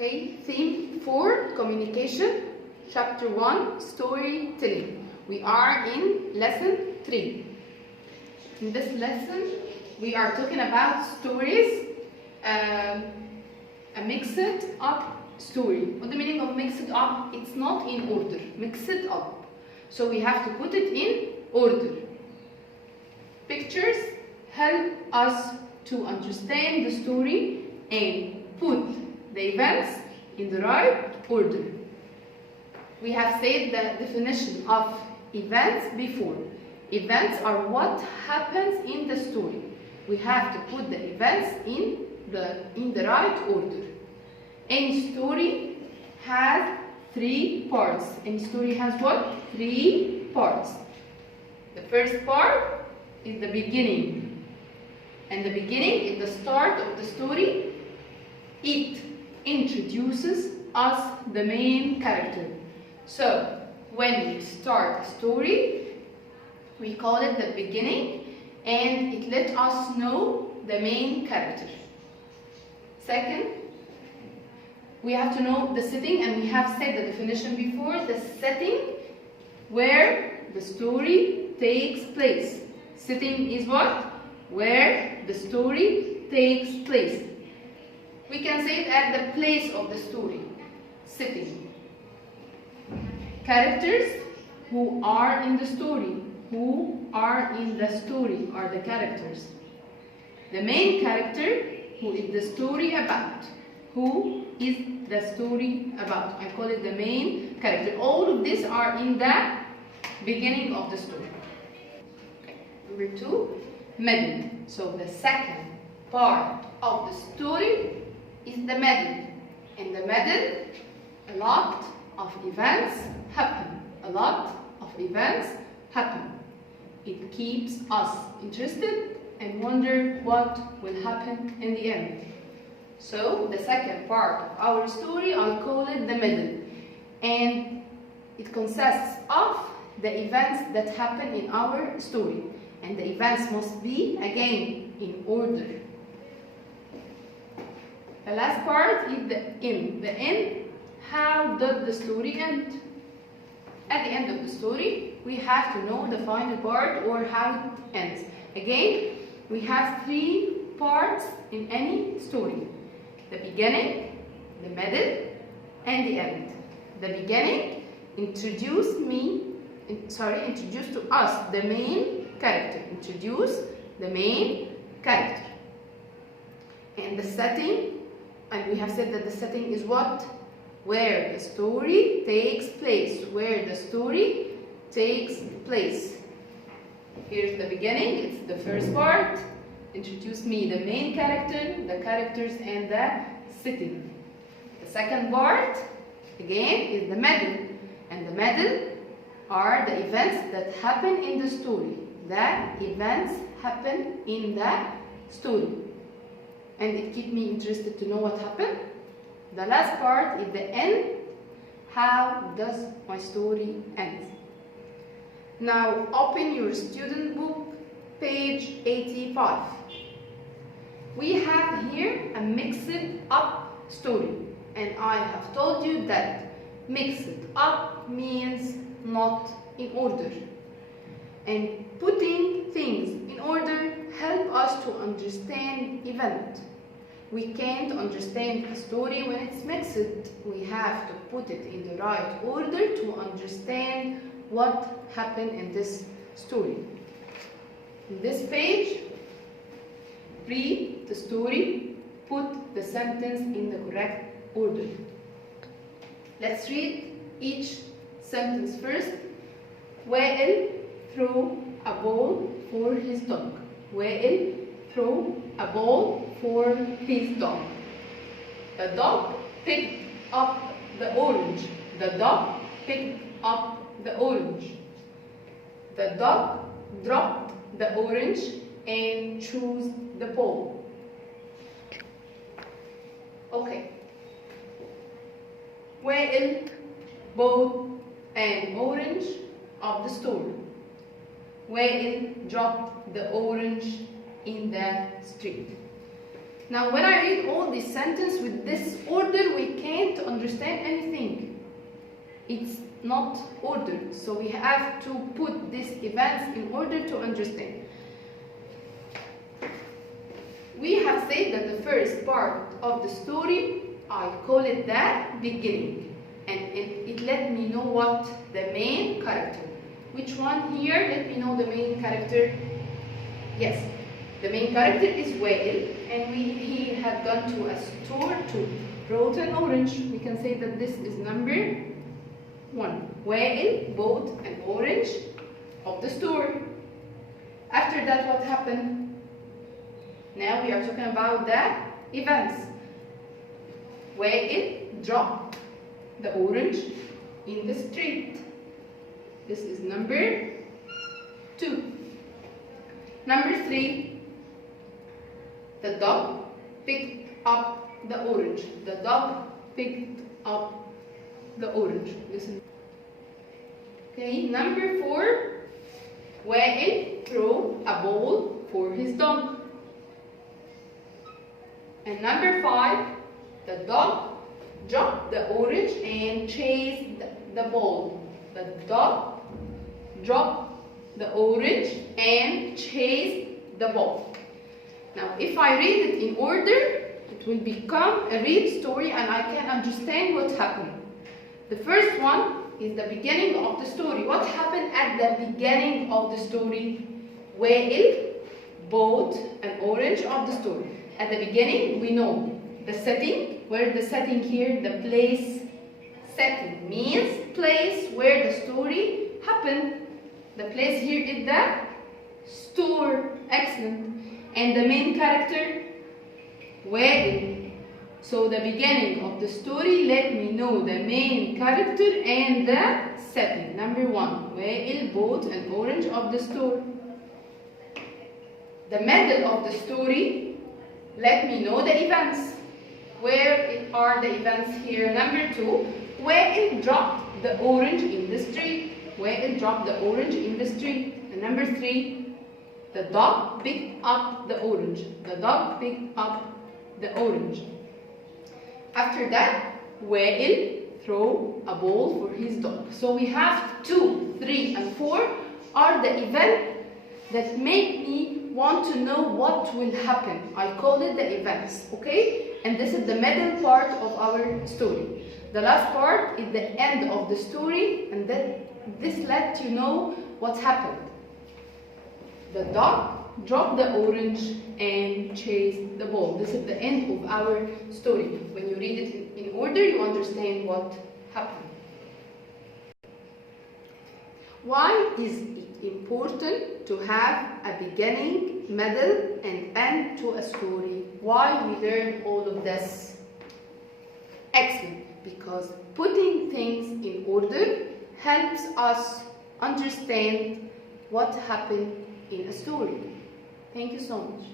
Okay, theme 4, communication, chapter 1, storytelling. We are in lesson 3. In this lesson, we are talking about stories, a mixed up story. What the meaning of mixed up? It's not in order, mixed up. So we have to put it in order. Pictures help us to understand the story and put the events in the right order. We have said the definition of events before. Events are what happens in the story. We have to put the events in the right order. Any story has 3 parts. Any story has what? 3 parts. The first part is the beginning. And the beginning is the start of the story. It introduces us the main character. So, when we start a story, we call it the beginning, and it lets us know the main character. Second, we have to know the setting, and we have said the definition before, the setting where the story takes place. Setting is what? Where the story takes place. We can say it at the place of the story. Setting. Characters who are in the story. Who are in the story are the characters. The main character, who is the story about. Who is the story about? I call it the main character. All of these are in the beginning of the story. Okay. Number 2, middle. So the second part of the story is the middle. In the middle, a lot of events happen. A lot of events happen. It keeps us interested and wonder what will happen in the end. So the second part of our story, I call it the middle. And it consists of the events that happen in our story. And the events must be, again, in order. The last part is the end. The end, how does the story end? At the end of the story, we have to know the final part or how it ends. Again, we have 3 parts in any story. The beginning, the middle, and the end. The beginning introduce to us the main character. Introduce the main character. And the setting, and we have said that the setting is what? Where the story takes place. Where the story takes place. Here's the beginning. It's the first part. Introduce me the main character, the characters, and the setting. The second part, again, is the middle. And the middle are the events that happen in the story. The events happen in the story. And it keeps me interested to know what happened. The last part is the end. How does my story end? Now open your student book, page 85. We have here a mixed up story. And I have told you that mixed up means not in order. And putting things in order help us to understand event. We can't understand a story when it's mixed. We have to put it in the right order to understand what happened in this story. In this page, read the story, put the sentence in the correct order. Let's read each sentence first. Wael threw a ball for his dog. Wael threw a ball for his dog. The dog picked up the orange. The dog picked up the orange. The dog dropped the orange and chose the ball. Okay. Wael bought an orange of the store. Wael dropped the orange in the street. Now when I read all these sentences with this order, we can it's not ordered. So we have to put these events in order to understand. We have said that the first part of the story, I call it the beginning. And it let me know what the main character. Which one here? Let me know the main character. Yes, the main character is Wael, and he had gone to a store to brought an orange. We can say that this is number 1. Wael bought an orange of the store. After that, what happened? Now we are talking about the events. Wael dropped the orange in the street. This is number 2. Number 3, the dog picked up the orange. The dog picked up the orange. Listen. Okay, number 4, Wael threw a ball for his dog. And number 5, the dog dropped the orange and chased the ball. The dog dropped the orange and chased the ball. Now, if I read it in order, it will become a real story and I can understand what happened. The first one is the beginning of the story. What happened at the beginning of the story? Wael bought an orange of the story. At the beginning, we know the setting. Where is the setting here? The place. Setting means place where the story happened. The place here is the store. Excellent. And the main character? Wael. So the beginning of the story let me know the main character and the setting. Number 1, Wael bought an orange of the store. The middle of the story let me know the events. Where are the events here? Number 2, Wael dropped the orange in the street. Wael dropped the orange in the street. And number 3, the dog picked up the orange. The dog picked up the orange. After that, Wael threw a ball for his dog. So we have 2, 3, and 4 are the events that make me want to know what will happen. I call it the events, okay? And this is the middle part of our story. The last part is the end of the story, and then this lets you know what happened. The dog dropped the orange and chased the ball. This is the end of our story. When you read it in order, you understand what happened. Why is it important to have a beginning, middle, and end to a story? Why we learn all of this? Excellent. Because putting things in order helps us understand what happened in a story. Thank you so much.